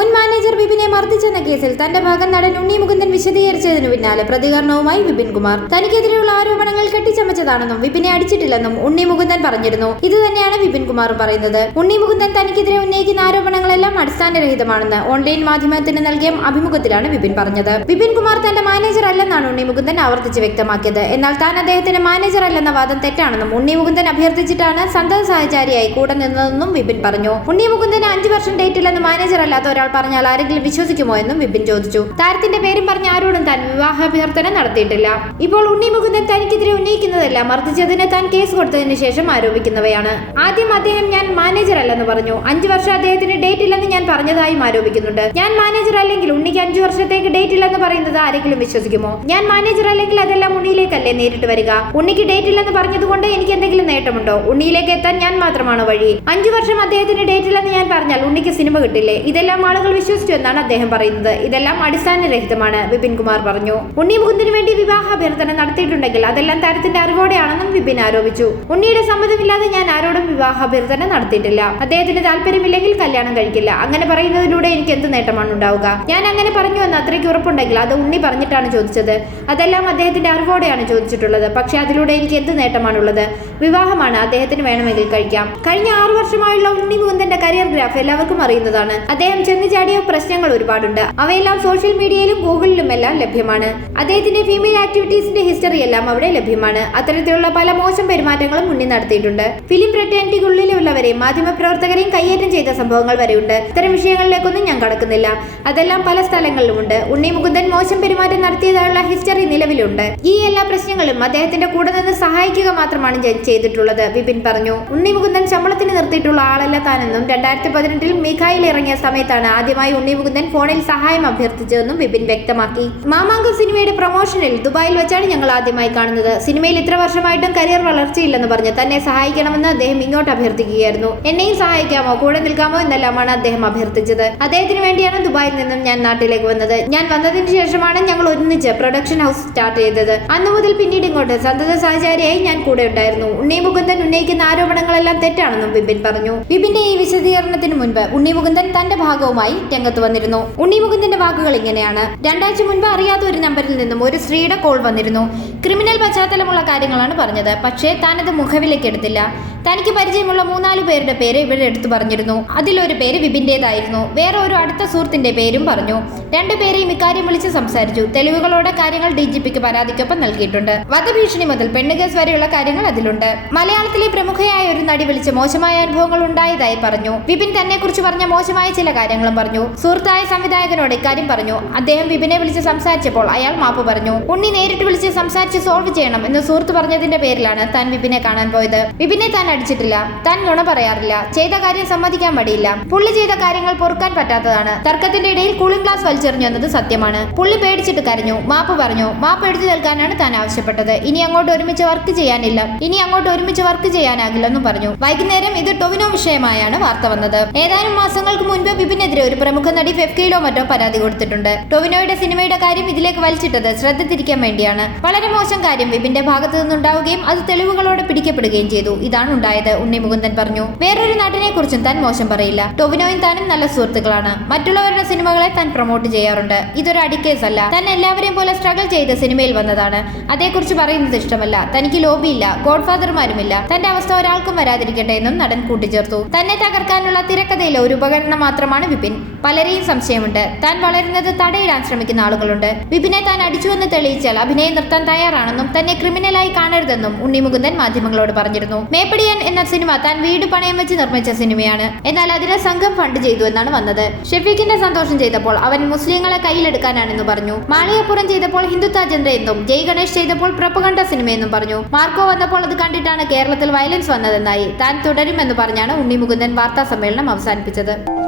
Buen man. വിപിനെ മർദ്ദിച്ചെന്ന കേസിൽ തന്റെ ഭാഗം നടൻ ഉണ്ണി മുകുന്ദൻ വിശദീകരിച്ചതിനു പിന്നാലെ പ്രതികരണവുമായി വിപിൻ കുമാർ. തനിക്കെതിരെയുള്ള ആരോപണങ്ങൾ കെട്ടിച്ചമച്ചതാണെന്നും വിപിനെ അടിച്ചിട്ടില്ലെന്നും ഉണ്ണി മുകുന്ദൻ പറഞ്ഞിരുന്നു. ഇത് തന്നെയാണ് വിപിൻ കുമാർ പറയുന്നത്. ഉണ്ണി മുകുന്ദൻ തനിക്കെതിരെ ഉന്നയിക്കുന്ന ആരോപണങ്ങളെല്ലാം അടിസ്ഥാനരഹിതമാണെന്ന് ഓൺലൈൻ മാധ്യമത്തിന് നൽകിയ അഭിമുഖത്തിലാണ് വിപിൻ പറഞ്ഞത്. വിപിൻ കുമാർ തന്റെ മാനേജർ അല്ലെന്നാണ് ഉണ്ണി മുകുന്ദൻ ആവർത്തിച്ച് വ്യക്തമാക്കിയത്. എന്നാൽ താൻ അദ്ദേഹത്തിന്റെ മാനേജർ അല്ലെന്ന വാദം തെറ്റാണെന്നും ഉണ്ണി മുകുന്ദൻ അഭ്യർത്ഥിച്ചിട്ടാണ് സന്തത സഹചാരിയായി കൂടെ നിന്നതെന്നും വിപിൻ പറഞ്ഞു. ഉണ്ണി മുകുന്ദന് അഞ്ചു വർഷം ഡേറ്റില്ലെന്ന് മാനേജർ അല്ലാത്ത ഒരാൾ പറഞ്ഞാൽ ആരെങ്കിലും വിശ്വസിക്കുമോ എന്നും വിപിൻ ചോദിച്ചു. താരത്തിന്റെ പേരും പറഞ്ഞ ആരോടും താൻ വിവാഹാഭ്യർത്ഥന നടത്തിയിട്ടില്ല. ഇപ്പോൾ ഉണ്ണി മുകുന്ദൻ തനിക്കെതിരെ ഉന്നയിക്കുന്നതല്ല മർദ്ദിച്ചതിന് താൻ കേസ് കൊടുത്തതിന് ശേഷം ആരോപിക്കുന്നവയാണ്. ആദ്യം അദ്ദേഹം ഞാൻ മാനേജർ അല്ലെന്ന് പറഞ്ഞു. അഞ്ചു വർഷം അദ്ദേഹത്തിന് ഡേറ്റ് ഇല്ലെന്ന് ഞാൻ പറഞ്ഞതായും ആരോപിക്കുന്നുണ്ട്. ഞാൻ മാനേജർ അല്ലെങ്കിൽ ഉണ്ണിക്ക് അഞ്ചു വർഷത്തേക്ക് ഡേറ്റ് ഇല്ലെന്ന് പറയുന്നത് ആരെങ്കിലും വിശ്വസിക്കുമോ? ഞാൻ മാനേജർ അല്ലെങ്കിൽ അതെല്ലാം ഉണ്ണിയിലേക്കല്ലേ നേരിട്ട് വരിക? ഉണ്ണിക്ക് ഡേറ്റ് ഇല്ലെന്ന് പറഞ്ഞതുകൊണ്ട് എനിക്ക് എന്തെങ്കിലും നേട്ടമുണ്ടോ? ഉണ്ണിയിലേക്ക് എത്താൻ ഞാൻ മാത്രമാണ് വഴി. അഞ്ചു വർഷം അദ്ദേഹത്തിന് ഡേറ്റ് ഇല്ലെന്ന് ഞാൻ പറഞ്ഞാൽ ഉണ്ണിക്ക് സിനിമ കിട്ടില്ലേ? ഇതെല്ലാം ആളുകൾ വിശ്വസിച്ചു എന്നാണ് അദ്ദേഹം പറയുന്നത്. ഇതെല്ലാം അടിസ്ഥാനരഹിതമാണ് വിപിൻ കുമാർ പറഞ്ഞു. ഉണ്ണി മുകുന്ദിന് വേണ്ടി വിവാഹ അഭ്യർത്ഥന നടത്തിയിട്ടുണ്ടെങ്കിൽ അതെല്ലാം താരത്തിന്റെ അറിവോടെയാണെന്നും വിപിൻ ആരോപിച്ചു. ഉണ്ണിയുടെ സമ്മതമില്ലാതെ ഞാൻ ആരോടും വിവാഹ അഭ്യർത്ഥന നടത്തിയിട്ടില്ല. അദ്ദേഹത്തിന് താല്പര്യമില്ലെങ്കിൽ കല്യാണം കഴിക്കില്ല. അങ്ങനെ പറയുന്നതിലൂടെ എനിക്ക് എന്ത് നേട്ടമാണ് ഉണ്ടാവുക? ഞാൻ അങ്ങനെ പറഞ്ഞു എന്ന് അത്രയ്ക്ക് ഉറപ്പുണ്ടെങ്കിൽ അത് ഉണ്ണി പറഞ്ഞിട്ടാണ് ചോദിച്ചത്. അതെല്ലാം അദ്ദേഹത്തിന്റെ അറിവോടെയാണ് ചോദിച്ചിട്ടുള്ളത്. പക്ഷെ അതിലൂടെ എനിക്ക് എന്ത് നേട്ടമാണുള്ളത്? വിവാഹമാണ് അദ്ദേഹത്തിന് വേണമെങ്കിൽ കഴിക്കാം. കഴിഞ്ഞ ആറു വർഷമായുള്ള ഉണ്ണി മുകുന്ദന്റെ കരിയർ ഗ്രാഫ് എല്ലാവർക്കും അറിയുന്നതാണ്. അദ്ദേഹം ചെന്ന് ചാടിയ പ്രശ്നങ്ങൾ ഒരുപാടുണ്ട്. അവയെല്ലാം സോഷ്യൽ മീഡിയയിലും ഗൂഗിളിലും എല്ലാം ലഭ്യമാണ്. അദ്ദേഹത്തിന്റെ ഫീമെയിൽ ആക്ടിവിറ്റീസിന്റെ ഹിസ്റ്ററി എല്ലാം അവിടെ ലഭ്യമാണ്. അത്തരത്തിലുള്ള പല മോശം പെരുമാറ്റങ്ങളും മുന്നിൽ നടത്തിയിട്ടുണ്ട്. ഫിലിം ഫ്രറ്റേണിറ്റിക്കുള്ളിലുള്ളവരെയും മാധ്യമപ്രവർത്തകരെയും കൈയേറ്റം ചെയ്ത സംഭവങ്ങൾ വരെയുണ്ട്. ഇത്തരം വിഷയങ്ങളിലേക്കൊന്നും ഞാൻ കടക്കുന്നില്ല. അതെല്ലാം പല സ്ഥലങ്ങളിലുമുണ്ട്. ഉണ്ണി മുകുന്ദൻ മോശം പെരുമാറ്റം നടത്തിയതായുള്ള ഹിസ്റ്ററി നിലവിലുണ്ട്. ഈ എല്ലാ പ്രശ്നങ്ങളും അദ്ദേഹത്തിന്റെ കൂടെ നിന്ന് സഹായിക്കുക മാത്രമാണ് ചെയ്തിട്ടുള്ളത് വിപിൻ പറഞ്ഞു. ഉണ്ണി മുകുന്ദൻ ശമ്പളത്തിന് നിർത്തിയിട്ടുള്ള ആളല്ല താനെന്നും രണ്ടായിരത്തി പതിനെട്ടിൽ മിഖായിൽ ഇറങ്ങിയ സമയത്താണ് ആദ്യമായി ഉണ്ണി മുകുന്ദൻ ഫോണിൽ സഹായം അഭ്യർത്ഥിച്ചതെന്നും വിപിൻ വ്യക്തമാക്കി. മാമാങ്കം സിനിമയുടെ പ്രൊമോഷനിൽ ദുബായിൽ വെച്ചാണ് ഞങ്ങൾ ആദ്യമായി കാണുന്നത്. സിനിമയിൽ ഇത്ര വർഷമായിട്ടും കരിയർ വളർച്ചയില്ലെന്ന് പറഞ്ഞ് തന്നെ സഹായിക്കണമെന്ന് അദ്ദേഹം ഇങ്ങോട്ട് അഭ്യർത്ഥിക്കുകയായിരുന്നു. എന്നെയും സഹായിക്കാമോ? കൂടെ നിൽക്കാമോ എന്നെല്ലാമാണ് അദ്ദേഹം അഭ്യർത്ഥിച്ചത്. അദ്ദേഹത്തിന് വേണ്ടിയാണ് ദുബായിൽ നിന്നും ഞാൻ നാട്ടിലേക്ക് വന്നത്. ഞാൻ വന്നതിന് ശേഷമാണ് ഞങ്ങൾ ഒരുമിച്ച് പ്രൊഡക്ഷൻ ഹൗസ് സ്റ്റാർട്ട് ചെയ്തത്. അന്നു മുതൽ പിന്നീട് ഇങ്ങോട്ട് സന്തത സഹചാരിയായി ഞാൻ കൂടെ ഉണ്ടായിരുന്നു. ഉണ്ണി മുകുന്ദൻ ഉന്നയിക്കുന്ന ആരോപണങ്ങളെല്ലാം തെറ്റാണെന്നും വിപിൻ പറഞ്ഞു. വിപിന്റെ ഈ വിശദീകരണത്തിന് മുൻപ് ഉണ്ണി മുകുന്ദൻ തന്റെ ഭാഗവുമായി രംഗത്ത് വന്നിരുന്നു. ഉണ്ണി മുകുന്ദന്റെ വാക്കുകൾ ഇങ്ങനെയാണ്. രണ്ടാഴ്ച മുൻപ് അറിയാത്ത ഒരു നമ്പറിൽ നിന്നും ഒരു സ്ത്രീയുടെ കോൾ വന്നിരുന്നു. ക്രിമിനൽ പശ്ചാത്തലമുള്ള കാര്യങ്ങളാണ് പറഞ്ഞത്. പക്ഷേ താനത് മുഖവിലേക്ക് എടുത്തില്ല. തനിക്ക് പരിചയമുള്ള മൂന്നാൽ പേരുടെ പേര് ഇവിടെ എടുത്തു പറഞ്ഞിരുന്നു. അതിലൊരു പേര് വിപിന്റേതായിരുന്നു. വേറെ ഒരു അടുത്ത സുഹൃത്തിന്റെ പേരും പറഞ്ഞു. രണ്ടു പേരെയും ഇക്കാര്യം വിളിച്ച് സംസാരിച്ചു. തെളിവുകളോടെ കാര്യങ്ങൾ ഡി ജി പിക്ക് പരാതിക്കൊപ്പം നൽകിയിട്ടുണ്ട്. വധഭീഷണി മുതൽ പെണ്ണുകേസ് വരെയുള്ള കാര്യങ്ങൾ അതിലുണ്ട്. മലയാളത്തിലെ പ്രമുഖയായ ഒരു നടി വിളിച്ച് മോശമായ അനുഭവങ്ങൾ ഉണ്ടായതായി പറഞ്ഞു. വിപിൻ തന്നെ കുറിച്ച് പറഞ്ഞ മോശമായ ചില കാര്യങ്ങളും പറഞ്ഞു. സുഹൃത്തായ സംവിധായകനോട് ഇക്കാര്യം പറഞ്ഞു. അദ്ദേഹം വിപിനെ വിളിച്ച് സംസാരിച്ചപ്പോൾ അയാൾ മാപ്പ് പറഞ്ഞു. ഉണ്ണി നേരിട്ട് വിളിച്ച് സംസാരിച്ച് സോൾവ് ചെയ്യണം എന്ന് സുഹൃത്ത് പറഞ്ഞതിന്റെ പേരിലാണ് താൻ വിപിനെ കാണാൻ പോയത്. വിപിനെ താൻ അടിച്ചിട്ടില്ല. താൻ നുണ പറയാറില്ല. ചെയ്ത കാര്യം സമ്മതിക്കാൻ മടിയില്ല. പുള്ളി ചെയ്ത കാര്യങ്ങൾ പൊറുക്കാൻ പറ്റാത്തതാണ്. തർക്കത്തിന്റെ ഇടയിൽ കൂളിംഗ് ഗ്ലാസ് വലിച്ചെറിഞ്ഞു എന്നത് സത്യമാണ്. പുള്ളി പേടിച്ചിട്ട് കരഞ്ഞു. മാപ്പ് പറഞ്ഞു. മാപ്പ് എടുത്തു നൽകാനാണ് താൻ ആവശ്യപ്പെട്ടത്. ഇനി അങ്ങോട്ട് ഒരുമിച്ച് വർക്ക് ചെയ്യാനില്ല. ഇനി അങ്ങോട്ട് ഒരുമിച്ച് വർക്ക് ചെയ്യാനാകില്ലെന്നും പറഞ്ഞു. വൈകുന്നേരം ഇത് ടൊവിനോ വിഷയമായാണ് വാർത്ത വന്നത്. ഏതാനും മാസങ്ങൾക്ക് മുൻപ് വിപിനെതിരെ ഒരു പ്രമുഖ നടി ഫെഫ്കയിലോ മറ്റോ പരാതി കൊടുത്തിട്ടുണ്ട്. ടൊവിനോയുടെ സിനിമയുടെ കാര്യം ഇതിലേക്ക് വലിച്ചിട്ടത് ശ്രദ്ധ തിരിക്കാൻ വേണ്ടിയാണ്. വളരെ മോശം കാര്യം വിപിന്റെ ഭാഗത്തു നിന്നുണ്ടാവുകയും അത് തെളിവുകളോടെ പിടിക്കപ്പെടുകയും ചെയ്തു. ഇതാണ് ഉണ്ടായത് ഉണ്ണി മുകുന്ദൻ പറഞ്ഞു. വേറൊരു നടനെ കുറിച്ചും താൻ മോശം പറയില്ല. ടൊവിനോയും താനും നല്ല സുഹൃത്തുക്കളാണ്. മറ്റുള്ളവരുടെ സിനിമകളെ താൻ പ്രൊമോട്ട് ചെയ്യാറുണ്ട്. ഇതൊരു അടിക്കേസ് അല്ല താൻ എല്ലാവരെയും പോലെ സ്ട്രഗിൾ ചെയ്ത് സിനിമയിൽ വന്നതാണ്. അതേക്കുറിച്ച് പറയുന്നത് ഇഷ്ടമല്ല. തനിക്ക് ലോബിയില്ല ഗോഡ് ഫാദർമാരുമില്ല തന്റെ അവസ്ഥ ഒരാൾക്കും വരാതിരിക്കട്ടെ എന്നും നടൻ കൂട്ടിച്ചേർത്തു. തന്നെ തകർക്കാനുള്ള തിരക്കഥയിലെ ഒരു ഉപകരണം മാത്രമാണ് വിപിൻ. പലരെയും സംശയമുണ്ട്. താൻ വളരുന്നത് തടയിടാൻ ശ്രമിക്കുന്ന ആളുകളുണ്ട്. വിപിനെ താൻ അടിച്ചുവെന്ന് തെളിയിച്ചാൽ അഭിനയം നിർത്താൻ തയ്യാറാണെന്നും തന്നെ ക്രിമിനലായി കാണരുതെന്നും ഉണ്ണി മുകുന്ദൻ മാധ്യമങ്ങളോട് പറഞ്ഞിരുന്നു. മേപ്പടിയൻ എന്ന സിനിമ താൻ വീട് പണയം വെച്ച് നിർമ്മിച്ച സിനിമയാണ്. എന്നാൽ അതിനെ സംഘം ഫണ്ട് ചെയ്തു എന്നാണ് വന്നത്. ഷെഫീഖിന്റെ സന്തോഷം ചെയ്തപ്പോൾ അവൻ മുസ്ലിങ്ങളെ കയ്യിലെടുക്കാനാണെന്ന് പറഞ്ഞു. മാളികപ്പുറം ചെയ്തപ്പോൾ ഹിന്ദുത്വ അജണ്ട എന്നും ജയ് ഗണേഷ് ചെയ്തപ്പോൾ പ്രപ്പകണ്ട സിനിമയെന്നും പറഞ്ഞു. മാർക്കോ വന്നപ്പോൾ അത് കണ്ടിട്ടാണ് കേരളത്തിൽ വയലൻസ് വന്നതെന്നായി. താൻ തുടരുമെന്ന് പറഞ്ഞാണ് ഉണ്ണി മുകുന്ദൻ വാർത്താ സമ്മേളനം അവസാനിപ്പിച്ചത്.